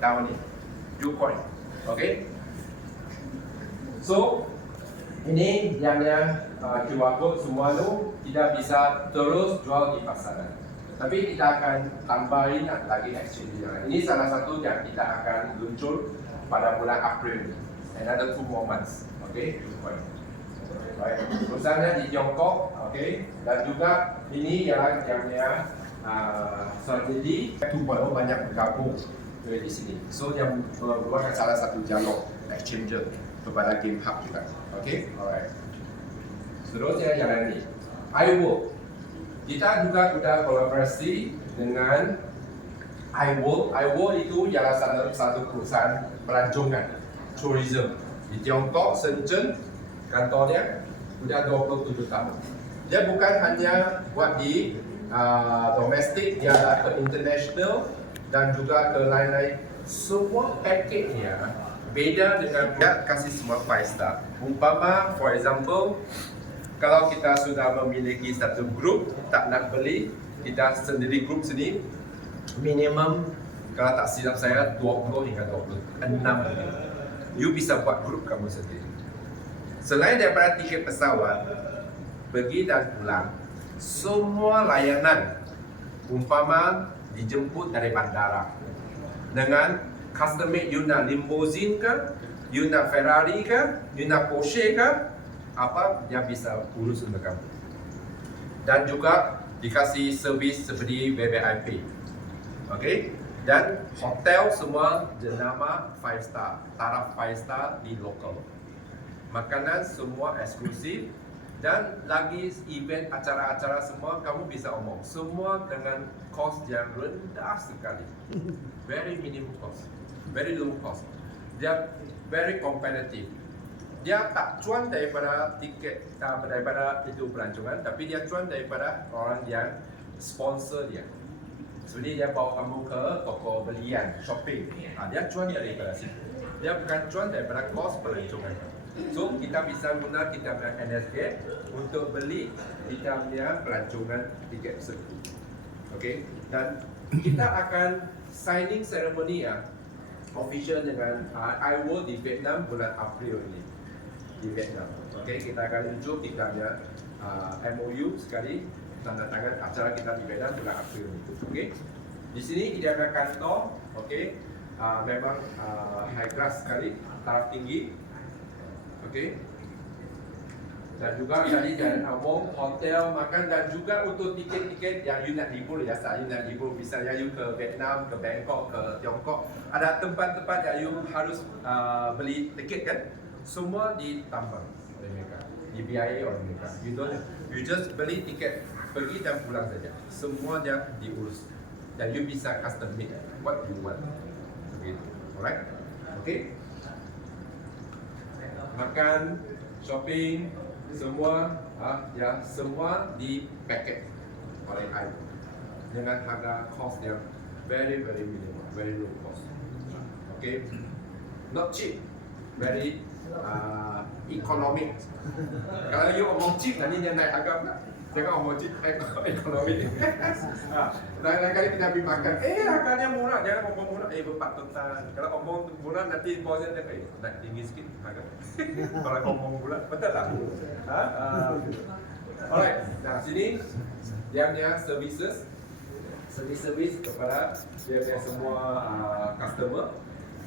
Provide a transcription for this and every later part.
tahun ni. Ucoin. Okay. So ini yang QR code semua tu kita bisa terus jual di pasaran. Tapi kita akan tambahin lagi exchange. Ini salah satu yang kita akan luncur pada bulan April. Another 2 more months. Okay. Ucoin. Baik. Perusahaannya di Tiongkok. Okay. Dan juga ini yang strategi 2.0 banyak bergabung di sini. So dia merupakan salah satu jalur exchanger kepada Game Hub juga. Okay, alright. Seterusnya yang ini, iWorld. Kita juga sudah kolaborasi dengan iWorld. iWorld itu ialah satu perusahaan pelancongan tourism di Tiongkok, Shenzhen. Kantornya sudah 27 tahun. Dia bukan hanya buat di domestik, dia ada ke international dan juga ke lain-lain. Semua package-nya beda dengan dia kasih semua 5 star. Umpama, for example, kalau kita sudah memiliki satu grup, tak nak beli, kita sendiri grup sini, minimum, kalau tak silap saya, 20 hingga 26. You bisa buat grup kamu sendiri. Selain daripada tiket pesawat, pergi dan pulang, semua layanan, umpama dijemput dari bandara, dengan custom made, you nak limousine ke, you nak Ferrari ke, you nak Porsche ke, apa yang bisa urus untuk kamu. Dan juga dikasih servis seperti VVIP. Okay? Dan hotel semua jenama 5 star, taraf 5 star di lokal. Makanan semua eksklusif. Dan lagi event acara-acara semua kamu bisa omong. Semua dengan cost yang rendah sekali. Very minimum cost. Very low cost. Dia very competitive. Dia tak cuan daripada tiket, daripada itu pelancongan, tapi dia cuan daripada orang yang sponsor dia. Sebenarnya dia bawa kamu ke toko belian, shopping. Dia cuan daripada situ. Dia bukan cuan daripada cost pelancongan. So kita bisa guna kita punya NSG untuk beli kita punya pelancongan tiket tersebut. Okay? Dan kita akan signing ceremony official dengan iWorld di Vietnam bulan April ini di Vietnam. Okay? Kita akan tunjuk kita punya MOU sekali, tanda tangan acara kita di Vietnam bulan April itu. Okay? Di sini kita ada kantor. Okay? Memang high class sekali, taraf tinggi. Okay. Dan juga tadi jangan omong hotel, makan dan juga untuk tiket-tiket yang you nak libur ya, you nak libur misalnya you ke Vietnam, ke Bangkok, ke Tiongkok, ada tempat-tempat yang you harus beli tiket kan, semua ditambah oleh mereka, dibiayai oleh mereka. You just beli tiket pergi dan pulang saja, semua dia diurus dan you bisa custom made what you want. Begitu, alright? Okay. Makan, shopping, semua ya semua di paket oleh iWorld dengan harga cost yang very minimal, very low cost. Okay, not cheap, very economic. Kalau you omong cheap nanti dia naik harga pula. Jangan omong cheap, economic. Lain-lain kali kita pergi makan, harganya murah, jangan omong murah, berpatutan. Kalau omong murah nanti bosnya dia naik tinggi sikit harga. Kalau omong murah, betul tak? Alright, nah sini dia punya service kepada dia punya semua customer.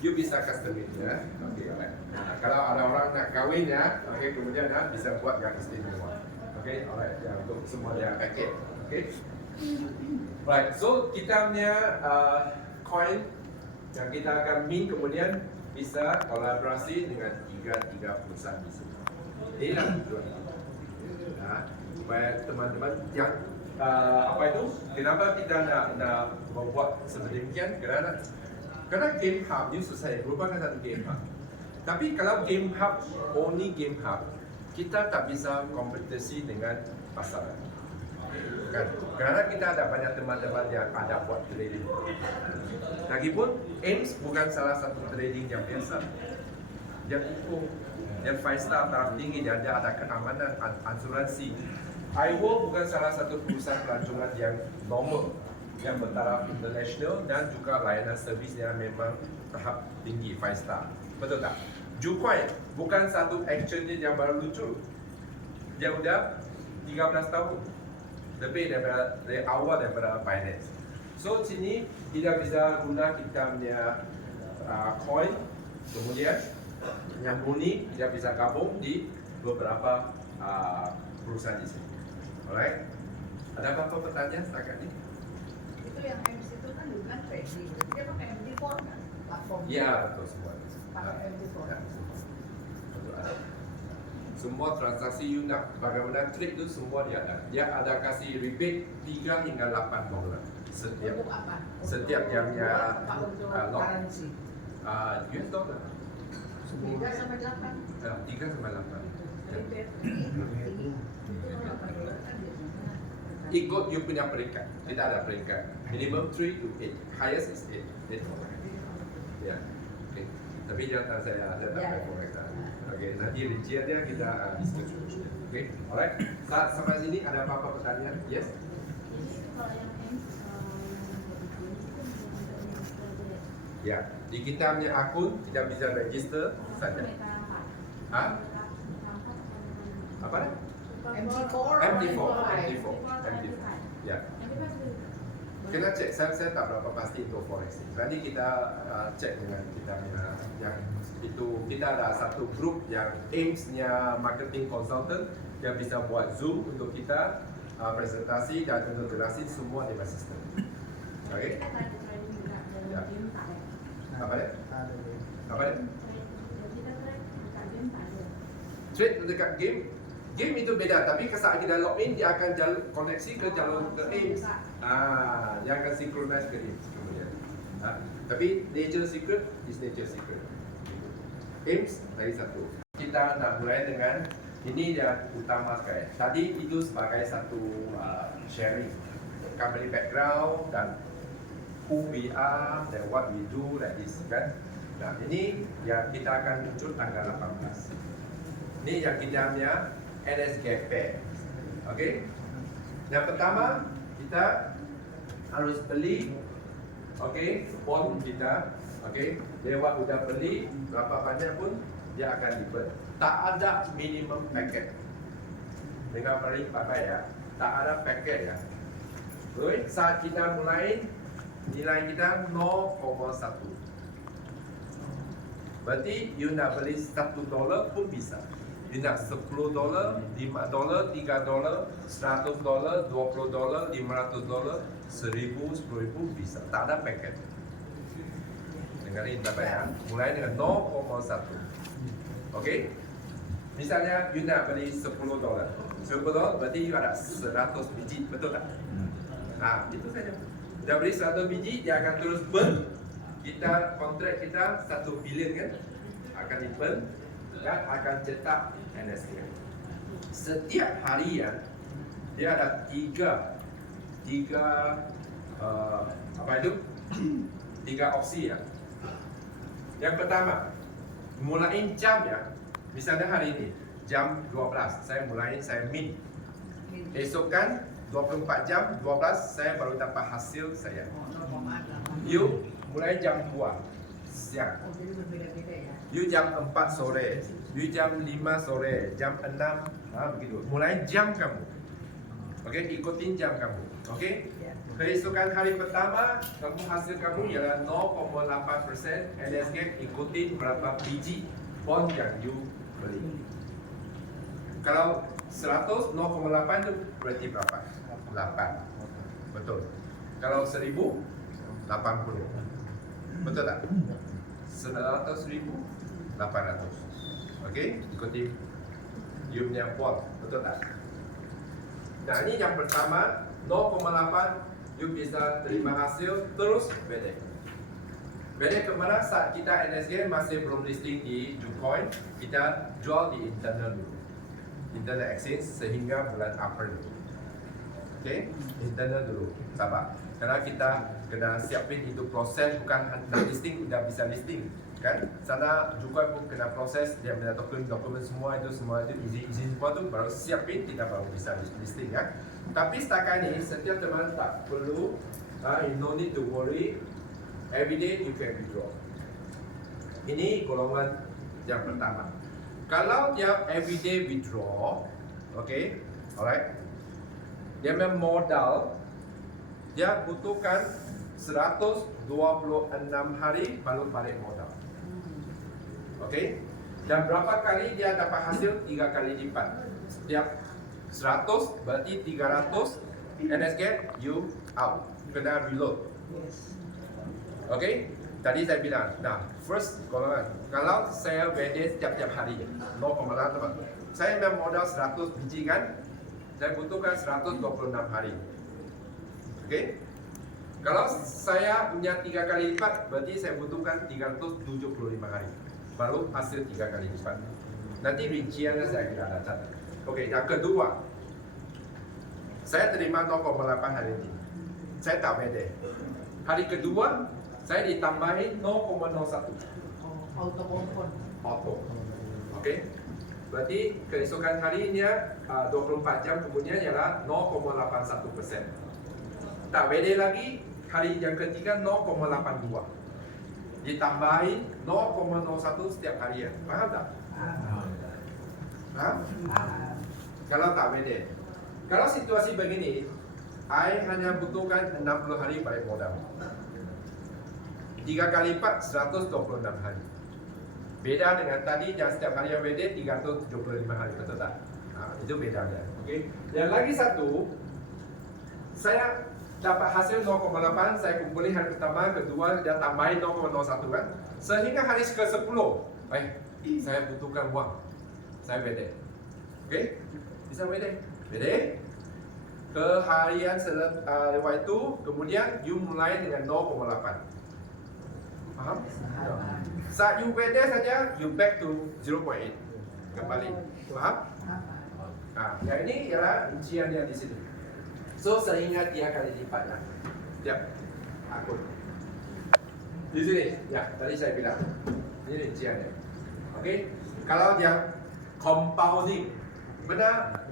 You bisa customize ya. Okay, alright. Nah, kalau ada orang nak kahwin ya, okay, kemudian bisa buat yang istimewa. Okay, alright, ya, untuk semua yang paket. Okay. Right, so kita punya coin yang kita akan mint kemudian bisa kolaborasi dengan tiga perusahaan di sini. Inilah tujuan. Nah, supaya teman-teman yang apa itu? Kenapa kita nak membuat sedemikian? Karena Game Hub ini selesai merupakan satu Game Hub. Tapi kalau Game Hub only Game Hub, kita tak bisa kompetisi dengan pasaran. Kan? Karena kita ada banyak teman-teman yang ada buat trading. Lagipun AIMS bukan salah satu trading yang biasa. Dia hukum, dia 5 star taraf tinggi, dia ada keamanan, asuransi. iWorld bukan salah satu perusahaan pelancongan yang normal. yang bertaraf international dan juga layanan servis yang memang tahap tinggi 5 star. Betul tak? Jucoin bukan satu exchange yang baru lucu. Dia udah 13 tahun lebih dari awal daripada Binance. So sini kita bisa guna kita punya coin, kemudian yang bunyi kita bisa gabung di beberapa perusahaan di sini. Alright? Ada apa-apa pertanyaan setakat ini? Itu yang MC itu kan bukan trading, dia pakai MT4 kan platform. Ya, betul semua. Pakai MT4. Ya, betul ada. Semua transaksi you nak bagaimana trade itu semua dia ada. Dia ada kasih rebate 3 hingga 8 dolar setiap Untuk apa? setiap jamnya Untuk lot. currency. US dollar. 3 sampai 8. 3 sampai 8. Rebate tinggi. Itu kalau 8 dolar kan biasanya. Ikut you punya peringkat. Kita ada peringkat. Minimum 3 to 8. Highest is 8. Ya. Okay. Tapi jangan saya tak forex. Okay. Nanti rinciannya kita diskusi. Okay. Alright. Sampai sini ada apa-apa pertanyaan? Yes. Ya. Di kita punya akun kita bisa register saja. Hah? Apa? MT4. Ya. Kita cek, saya tak berapa pasti untuk forex. Nanti kita cek dengan kita punya yang itu kita ada satu grup yang aims-nya marketing consultant yang bisa buat Zoom untuk kita presentasi dan integrasi semua dengan sistem. Oke? Ya. Apa dia? Apa dia? Trade dekat game. Game itu beda, tapi saat kita login dia akan koneksi ke jalur ke AIMS. Yang akan synchronize ke AIMS kemudian. Tapi nature secret is nature secret. AIMS lagi satu. Kita nak mulai dengan ini yang utama sekali. Tadi itu sebagai satu sharing company background dan who we are dan what we do like this kan. Nah ini yang kita akan muncul tanggal 18. Ini yang kita punya NSGP. Okey. Yang pertama kita harus beli bond kita. Okey. Dewa sudah beli berapa banyak pun dia akan dibuat. Tak ada minimum paket. Dengan paling pakai ya. Tak ada paket ya. Baik, saat kita mulai nilai kita 0,1. Berarti you nak beli $1 pun bisa. You nak $10, $5, $3, $100, $20, $500, $1,000, $10,000 bisa. Tak ada paket. Dengarin Bapak ya. Mulai dengan 0,1. Okey. Misalnya you nak beli $10. $10 berarti you ada 100 biji, betul tak? Itu saja. Dah beli 100 biji, dia akan terus burn. Kita kontrak kita 1 bilion kan akan di burn dan akan cetak NSK. Setiap harian dia ada tiga opsi ya. Yang pertama, mulain jam ya. Misalnya hari ini jam 12 saya min. Esok kan 24 jam 12 saya baru dapat hasil saya. You mulai jam 2 siang. You jam 4 sore, you jam 5 sore, jam 6 begitu. Mulai jam kamu. Okey, ikutin jam kamu. Okey? Keesokan hari pertama, hasil kamu ialah 0,8% NSG, ikutin berapa biji bond yang you beli. Kalau 100, 0,8 itu berarti berapa? 8. Betul. Kalau 1000, 80. Betul tak? 100,000, 800. Okey, ikuti you punya bond. Betul tak? Nah ini yang pertama 0,8 you bisa terima hasil terus bedek. Bedek kemana saat kita NSG masih belum listing di Jucoin, kita jual di internal dulu. Internet exchange sehingga bulan April. Okey, internal dulu. Sabar. Karena kita kena siapin itu proses, bukan nak listing sudah bisa listing kan. Sana juga pun kena proses dia punya dokumen semua itu izin semua tu baru siapin kita baru bisa listing ya. Tapi setakat ini setiap teman tak perlu You no need to worry. Every day you can withdraw. Ini golongan yang pertama. Kalau dia everyday withdraw, okay, alright, dia memang modal, dia butuhkan 126 hari baru balik modal. Okay, dan berapa kali dia dapat hasil? 3 kali lipat. Setiap 100 berarti 300, and again you out, kena reload. Okay, tadi saya bilang, nah, first golongan, kalau saya WD setiap hari 0,8, saya memang modal 100 biji kan, saya butuhkan 126 hari. Okay, kalau saya punya 3 kali lipat, berarti saya butuhkan 375 hari, baru hasil 3 kali lipat. Nanti rinciannya saya kira catat. Okay, yang kedua, saya terima 0,8 hari ini, saya tak WD. Hari kedua, saya ditambahin 0,01. Auto kompon. Auto. Oke. Berarti keesokan harinya 24 jam kemudian ialah 0,81%. Tak WD lagi, hari yang ketiga 0,82. Ditambahin 0,01 setiap hari. Faham tak? Faham? Kalau tak WD. Kalau situasi begini, I hanya butuhkan 60 hari balik modal. 3 kali lipat 126 hari. Beda dengan tadi yang setiap hari yang WD 375 hari, betul tak? Nah, itu bedanya. Okey. Dan lagi satu, saya dapat hasil 0,8, saya kumpulin hari pertama, kedua, dan tambahin 0,01 kan. Sehingga hari ke-10, saya butuhkan uang. Saya WD. Okey? Bisa WD? WD? Ke harian lewat itu, kemudian you mulai dengan 0,8. Faham? Saat you WD saja, you back to 0.8 kembali. Faham? Yang ini ialah rinciannya di sini. So sehingga 3 kali lipatnya. Ya, akun. Di sini, ya tadi saya bilang. Ini rinciannya. Oke, kalau dia compounding, benar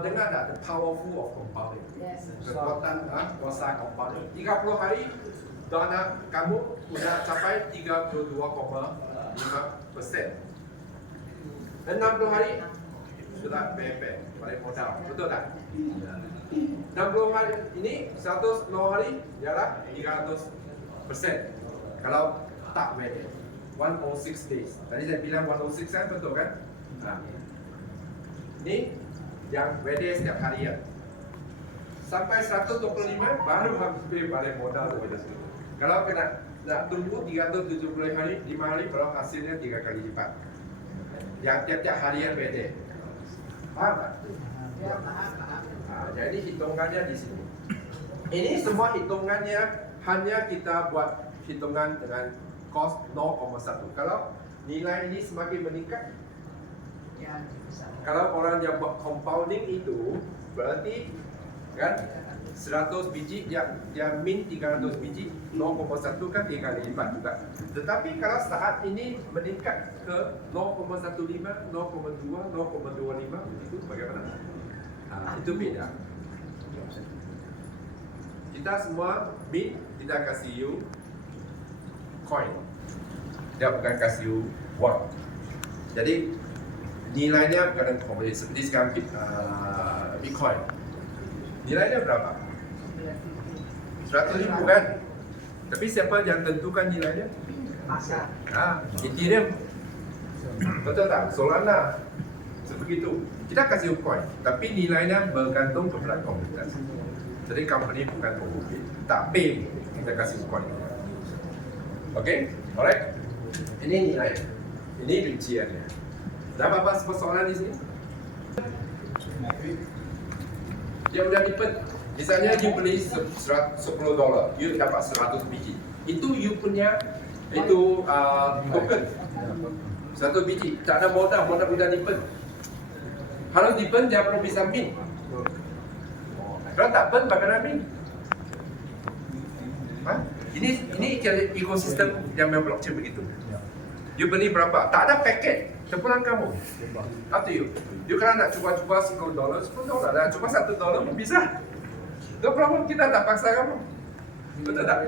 dengar tak the powerful of compounding? Yes. Kekuatan kuasa compounding. 30 hari dana kamu sudah capai 32,5%. 60 hari sudah BP, balik modal, betul tak? 60 hari ini 100 hari ialah 300%. Kalau tak WD 106 days. Tadi saya bilang 106 kan, betul kan? Nah, ini yang WD setiap hari ya. Sampai 125 baru hampir balik modal WD. Kalau kena nak tunggu 370 hari, 5 hari baru hasilnya 3 kali lipat. Yang tiap-tiap harian WD. Faham tak? Ya, paham. Jadi hitungannya di sini. Ini semua hitungannya hanya kita buat hitungan dengan cost 0,1. Kalau nilai ini semakin meningkat, Ya, bisa. kalau orang yang buat compounding itu berarti kan 100 biji dia min 300 biji, 0,1 kan 3 kali lipat juga. Tetapi kalau saat ini meningkat ke 0,15, 0,2, 0,25 begitu bagaimana? Itu beda. Kita semua min, kita kasih you coin. Dia bukan kasih you won. Jadi nilainya bukan komoditi seperti sekarang Bitcoin. Nilainya berapa? 100 ribu kan? Tapi siapa yang tentukan nilainya? Pasar. Ethereum. Betul tak? Solana. Sebegitu. Kita kasih coin, tapi nilainya bergantung kepada komunitas. Jadi company bukan pengubit, tapi kita kasih coin. Oke? Alright? Ini nilai. Ini rinciannya. Dah apa persoalan di sini? Dia udah dipet. Misalnya you beli $10, you dapat 100 biji. Itu you punya itu token. 1 biji. Tak ada modal udah dipet. Harus dipet dia perlu bisa mint. Kalau tak pen bagaimana mint? Ini ekosistem yang main blockchain begitu. You beli berapa? Tak ada paket. Terpulang kamu. Up to you. You kalau nak cuba-cuba $10, $10. Nak cuba $1 pun bisa. No problem, kita tak paksa kamu. Betul tak?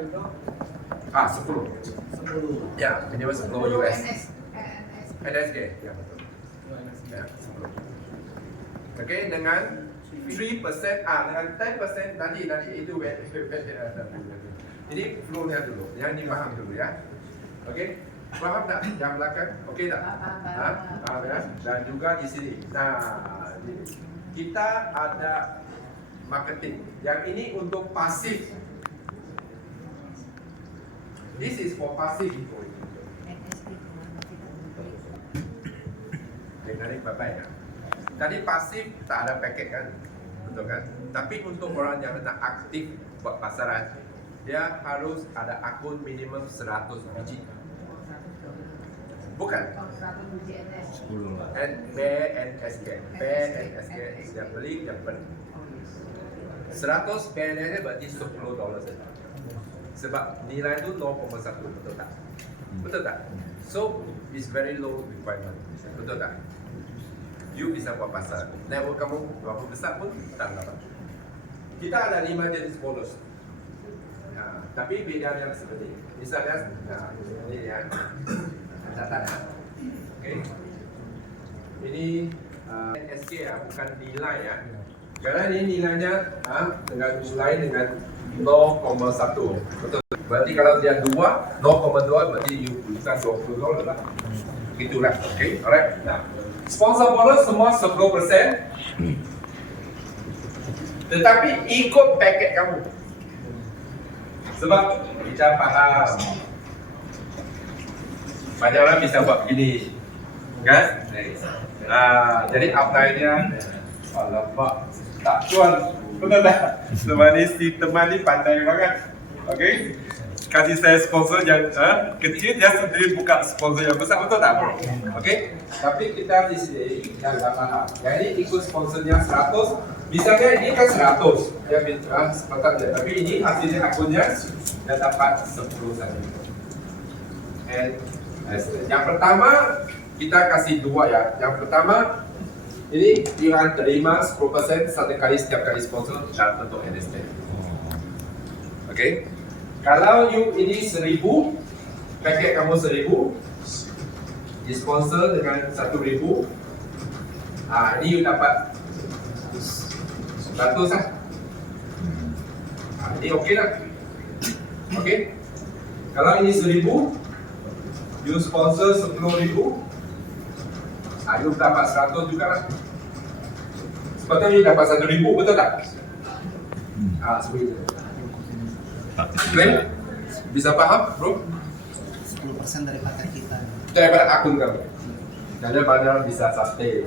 10. Ya, minimum 10 US. NSG, ya betul. Ya, 10. Okey, dengan 3%, dengan 10% nanti itu ini flow-nya dulu, yang dipaham dulu ya. Okey, faham tak? Yang belakang, okey tak? Faham ya? Dan juga di sini. Nah, kita ada marketing. Yang ini untuk pasif. This is for passive. Dengarin baik-baik ya. Tadi pasif tak ada paket kan, betul kan? Tapi untuk orang yang nak aktif buat pasaran, dia harus ada akun minimum 100 biji. Bukan? 10. BNSG. BNSG dia beli, dia beli. 100 BNSG berarti $10 saja. Sebab nilai itu 0,1, betul tak? Betul tak? So, it's very low requirement. Betul tak? You bisa buat pasar. Network kamu berapa besar pun tak dapat. Kita ada 5 jenis bonus. Nah, tapi bedanya seperti ini. Misalnya, nah, ini ya. Catat ya. Oke. Ini NSG ya, bukan nilai ya. Karena ini nilainya dengan mulai dengan 0,1. Betul. Berarti kalau dia 2, 0,2 berarti you bukan $20 lah. Itulah. Oke, alright. Nah, sponsor bonus semua 10%. Tetapi ikut paket kamu. Sebab kita paham. Banyak orang bisa buat begini. Kan? Jadi upline-nya alamak, tak cuan. Betul tak? Teman ni pandai banget. Okey? Kasih saya sponsor yang kecil, dia sendiri buka sponsor yang besar, betul tak bro? Okey? Tapi kita di sini yang tak faham. Yang ini ikut sponsornya 100. Misalnya ini kan 100. Dia bilang sepakat dia. Tapi ini hasilnya akunnya dia dapat 10 saja. And yang pertama kita kasih 2 ya. Yang pertama ini iuran terima 10% satu kali setiap kali sponsor dan bentuk NST. Okey. Kalau you ini 1000, paket kamu 1000, di sponsor dengan 1000, ini you dapat 100 lah. Ini okey lah. Okey. Kalau ini 1000, you sponsor 10,000, you dapat 100 juga lah. Sebab you dapat 1,000, betul tak? Seperti itu. Clear? Bisa paham, bro? 10% daripada kita. Daripada akun kamu. Daripada bisa sate.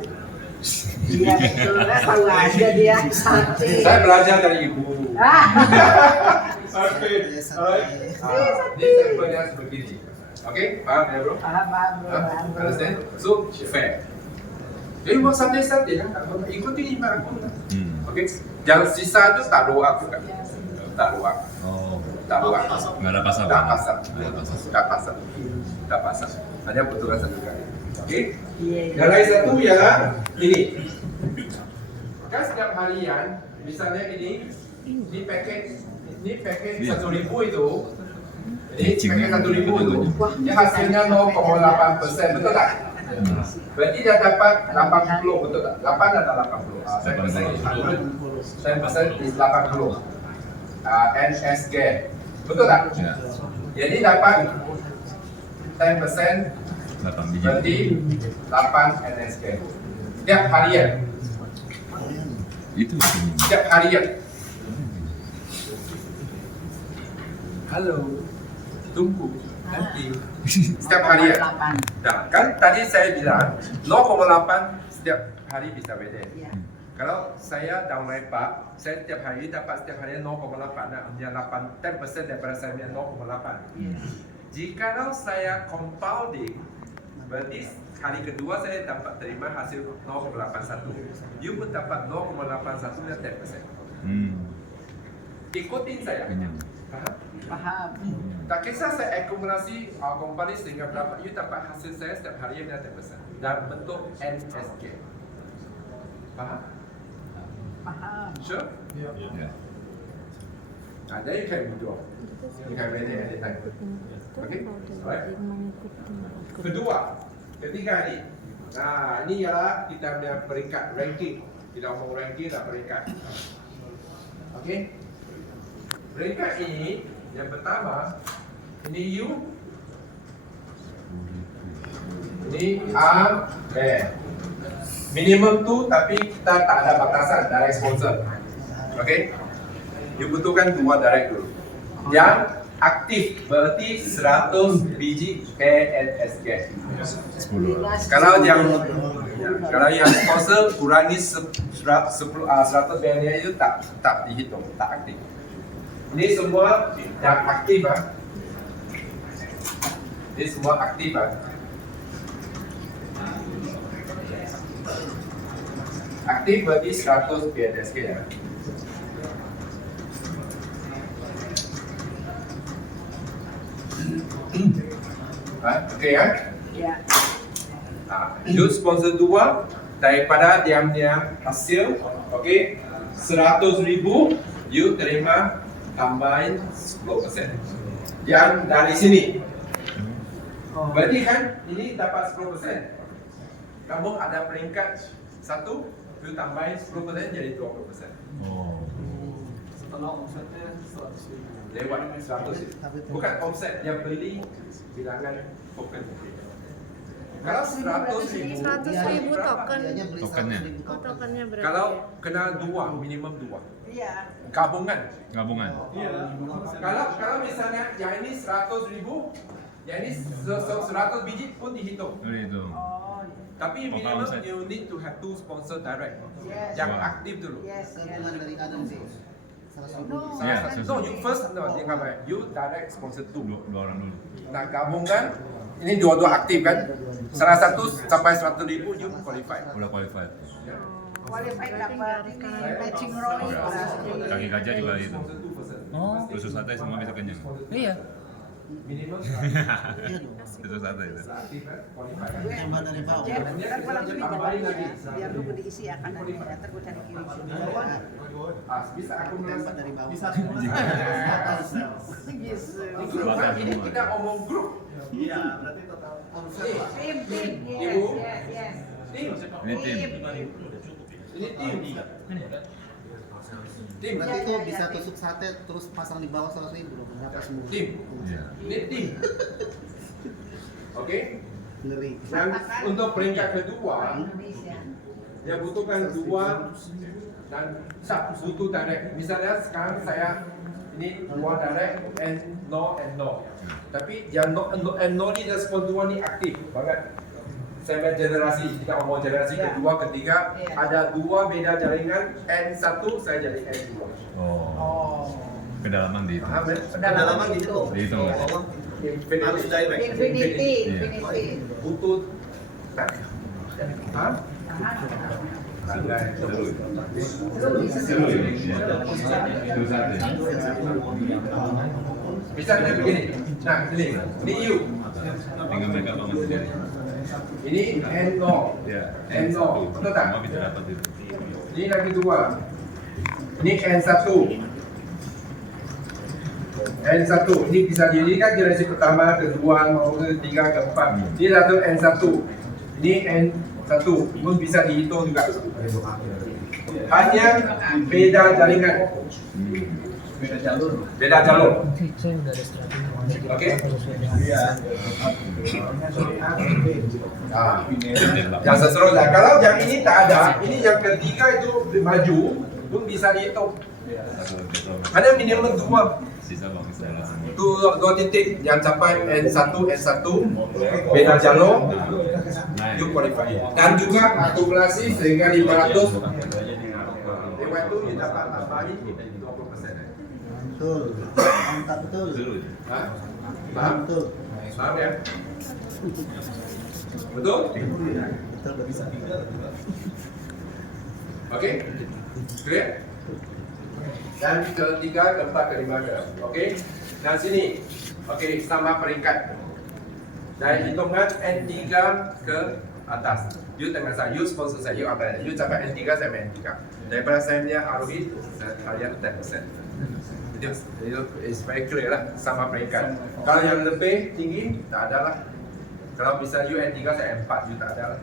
Iya betul, tahu aja dia sate. Saya belajar dari ibu. Oke. Ini saya belajar begini. Oke, paham ya bro? Paham bro. Understand? So, fair. Jadi buat sate-sate kan, ikuti 5 akun. Oke, yang sisa itu tak doa bukan? Tak doa. Tak doa. Nggak ada pasar. Tak pasar. Nggak ada pasar. Tak pasar. Tak pasar. Hanya betulkan satu kali. Oke? Iya. Yang lain satu ialah ini. Kan setiap harian, misalnya ini paket 1,000 itu. Jadi paket 1,000 itu, dia hasilnya 0,8%, betul tak? Berarti dia dapat 80, betul tak? 8 atau 80? 10% is 80. NSG, betul tak? Ya. Jadi dapat 10%, 8 biji. berarti 8 NSG. Tiap harian. Itu minimum. Setiap harian. Halo, tunggu nanti. Setiap harian. Nah, kan tadi saya bilang 0,8 setiap hari bisa beda. Kalau saya downline Pak, saya setiap hari dapat setiap hari 0,8. Nah, dia 10% daripada saya punya 0,8. Jikalau saya compounding, berarti hari kedua saya dapat terima hasil 0,81. You pun dapat 0,81 dan 10%. Ikutin saya. Faham? Paham. Tak kisah saya akumulasi company sehingga berapa, you dapat hasil saya setiap hari dan 10%. Dan bentuk NSG. Faham? Paham. Sure? Ya. Then you can withdraw. You can ready anytime. Okay? Alright. Ketiga ni. Nah, ini ialah kita punya peringkat ranking. Kita ngomong ranking dan peringkat. Okay? Peringkat ini yang pertama, ini U, ini A, B. Minimum tu tapi kita tak ada batasan direct sponsor. Okay? You butuhkan 2 direct dulu. Yang aktif berarti 100 biji KNSG. 10. Kalau yang sponsor kurangi 100 BNI itu tak dihitung, tak aktif. Ini semua yang aktif Ini semua aktif Aktif berarti 100 BNSG ya. Okey ya? Ya. You sponsor 2 daripada dia punya hasil, okey, 100,000 you terima tambahin 10%. Yang dari sini. Berarti kan ini dapat 10%. Kamu ada peringkat 1, you tambahin 10% jadi 20%. Oh. Setelah omsetnya 100.000. Lewat 100. Bukan omset, yang beli bilangan token. Kalau 100,000 100.000 token. Dianya beli Tokennya. 100.000 Oh, tokennya berarti. kalau kena 2, minimum 2. Iya. Gabungan. Gabungan. Iya. Kalau misalnya yang ini 100,000, yang ini 100 biji pun dihitung. Oh, itu. Oh, Tapi Total minimum omset. you need to have 2 sponsor direct. yes. Yang Wow. aktif dulu. Yes, Keuntungan yes. dari Adam sih 100.000. No. Iya, No, you first no, dia kata you direct sponsor 2. Dua orang dulu. Nah, gabungkan ini dua-dua aktif kan? Salah satu sampai 100,000 you qualify. Udah qualified. Ya. Qualified dapat ini matching roll Kaki gajah juga itu. Sponsor 2%. Oh, susu sate semua bisa kenyang. Iya. Minimum Iya dong. Susu sate itu. aktif kan? Qualify kan? Tambah dari bawah. Jeff, ntar gua langsung Tambahin dijabarin lagi. ya, biar lu diisi ya kanannya ya, ntar gua cari kiri sini. Bisa aku Tambah dari bawah. Bisa. Yes. Ini grup kan? Ini kita omong grup. Iya, berarti total omset Pak. Tim, yes, Ibu. yes, yes. Tim. Ini tim. Ini tim. Tim. Berarti itu bisa tusuk sate terus pasang di bawah 100.000 dong. Berapa semua? Tim. Iya. Ini tim. Oke. Ngeri. Dan untuk peringkat kedua, Indonesia. dia butuhkan 2 dan tak butuh direct. Misalnya sekarang saya ini 2 direct and no. Tapi yang no and no ni respon 2 ni aktif banget. Saya punya generasi, kita ngomong generasi Ya. kedua, ketiga, Ya. ada 2 beda jaringan, N1 saya jadi N2. Oh. Oh. Kedalaman di itu. Paham ya? Kedalaman gitu. Dihitung nggak? Infinity. Harus direct. Infinity, Iya. infinity. Butuh. Hah? Seru. Seru. Susu sate. Misalnya begini, nah ini U, Tinggal mereka bangun sendiri. ini N0, Ya. N0, betul tak? Semua bisa dapat itu. Ini lagi 2, ini N1, N1, ini bisa dijadikan generasi pertama, kedua, mau ketiga, keempat. Ini satu N1, ini N1, pun bisa dihitung juga. Hanya beda jaringan, beda jalur. Oke? Nah, yang seterusnya, kalau yang ini tak ada, ini yang ketiga itu maju, pun bisa dihitung. Ada minimum 2. Sisa bang instalasi. Dua titik yang capai N1, beda jalur, you qualify. Dan juga akumulasi sehingga 500. Lewat itu you dapat tambahin 20%. Betul. Mantap betul. Seru. Hah? Paham? Betul. Paham ya? Betul? Betul bisa. Oke? Clear? Dan ketiga, keempat, kelima, oke? Nah sini, oke, sama peringkat. Dari hitungan N3 ke atas. You dengan saya, you sponsor saya, you apa? You capai N3, saya main N3. Daripada saya punya ROI, saya kalian 10%. Itu is very clear lah, sama peringkat. Kalau yang lebih tinggi, tak ada lah. Kalau bisa UN 3 saya 4 juta ada lah.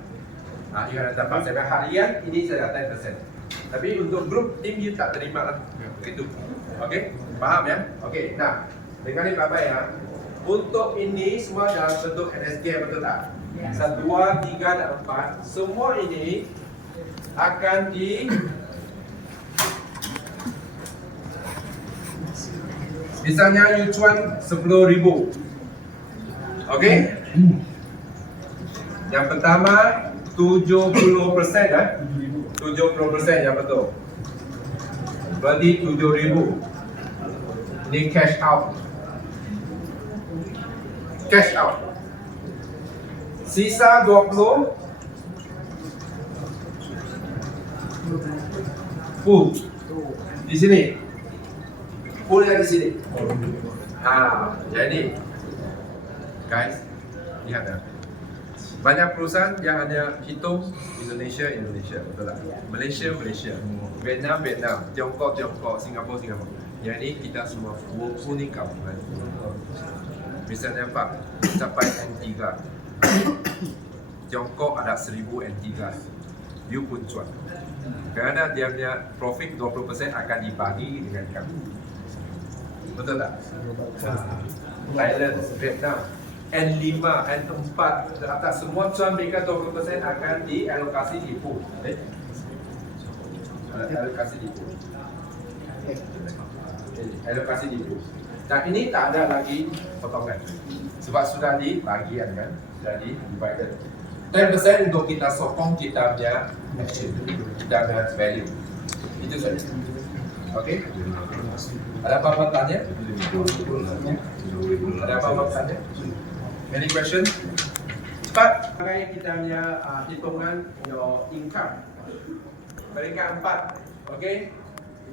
UN 4 saya harian ini saya 10%. Tapi untuk grup tim you tak terima lah. Begitu. Okey? Faham ya? Okey. Nah, dengan ini bapak ya. Untuk ini semua dalam bentuk NSG betul tak? 1, 2, 3 dan 4. Semua ini akan di misalnya you cuan 10,000. Okey? Yang pertama 70% ya. 70% yang betul. Berarti 7,000. Ini cash out. Cash out. Sisa 20 full di sini. Full di sini. Jadi guys, lihat ya. Banyak perusahaan yang hanya hitung Indonesia, betul tak? Malaysia, Vietnam, Tiongkok, Singapura. Yang ini kita semua kuning gabungan. Misalnya Pak, capai N3. Tiongkok ada 1000 N3. You pun cuan. Kerana dia punya profit 20% akan dibagi dengan kami. Betul tak? Thailand, Vietnam, N5, N4, atas semua cuan mereka 20% akan dialokasi di pool. Alokasi di pool. Alokasi di pool. Dan ini tak ada lagi potongan. Sebab sudah dibagian kan, sudah divided. 10% untuk kita sokong kita punya action, kita punya value. Itu saja. Okey? Ada apa-apa tanya? Ada apa-apa tanya? Any question? Cepat. Pakai kita punya hitungan your income. Peringkat 4. Okey?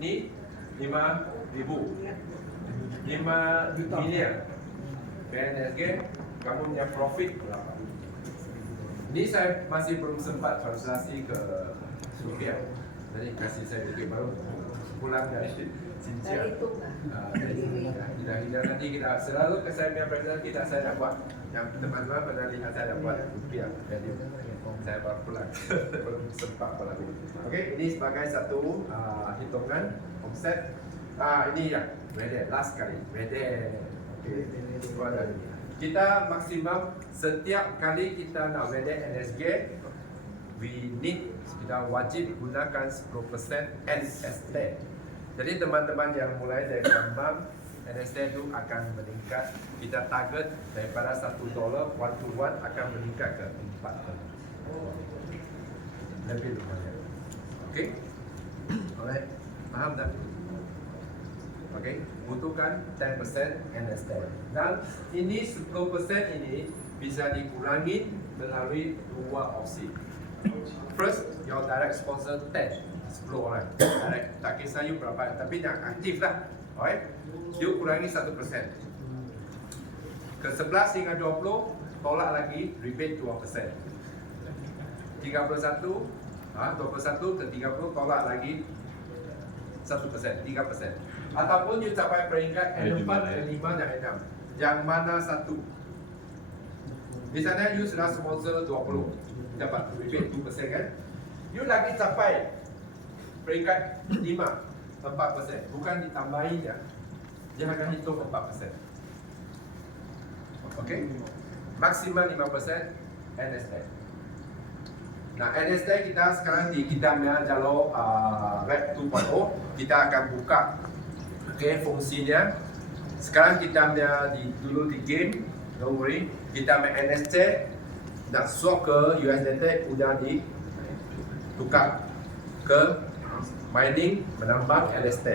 Ini 5,000. 5 miliar. PNSG, kamu punya profit berapa? Ini saya masih belum sempat translasi ke rupiah. Jadi kasih saya dikit baru pulang dari Xinjiang. Dari itu kan? Nanti kita selalu ke saya punya presentasi saya dah buat. Yang teman-teman pernah lihat saya dah buat rupiah. Jadi saya baru pulang. Belum sempat pulang. Okey, ini sebagai satu hitungan omset. Ini ya, last kali. Okay. Kita maksimum setiap kali kita nak NSG, we need, kita wajib gunakan 10% NST. Jadi teman-teman yang mulai dari kembang, NST itu akan meningkat. Kita target daripada $1 one to one akan meningkat ke $4. Lebih lumayan. Okey? Alright, faham tak? Okey, butuhkan 10% NST. Dan ini 10% ini bisa dikurangi melalui dua opsi. First, your direct sponsor 10 orang. Direct, tak kisah you berapa, tapi yang aktif lah. Alright, you kurangi 1%. Ke 11 hingga 20, tolak lagi rebate 2%. 21 ke 30 tolak lagi 1%, 3%. Ataupun you capai peringkat N4, N5 dan N6. Yang mana satu? Misalnya you sudah sponsor 20, dapat rebate 2% kan? You lagi capai peringkat 5, 4%. Bukan ditambahin ya. Dia akan hitung 4%. Okey? Maksimal 5% NST. Nah, NST kita sekarang kita punya jalur Web 2.0, kita akan buka fungsinya. Sekarang kita punya dulu di game, don't worry. Kita punya NST nak swap ke USDT udah ditukar ke mining menambah NST.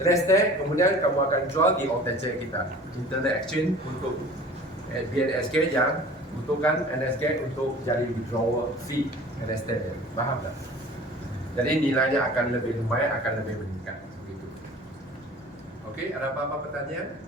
NST kemudian kamu akan jual di OTC kita, Internet Exchange untuk BNSG yang butuhkan NSG untuk jadi withdrawal fee NST. Faham tak? Jadi nilainya akan lebih lumayan, akan lebih meningkat. Begitu. Okey, ada apa-apa pertanyaan?